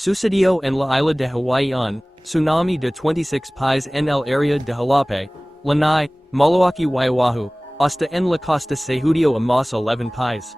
Sucedió en la isla de Hawaii un tsunami de 26 pies en el área de Jalapa, Lanai, Malawaki Waiwahu, hasta en la costa se hundió a más 11 pies.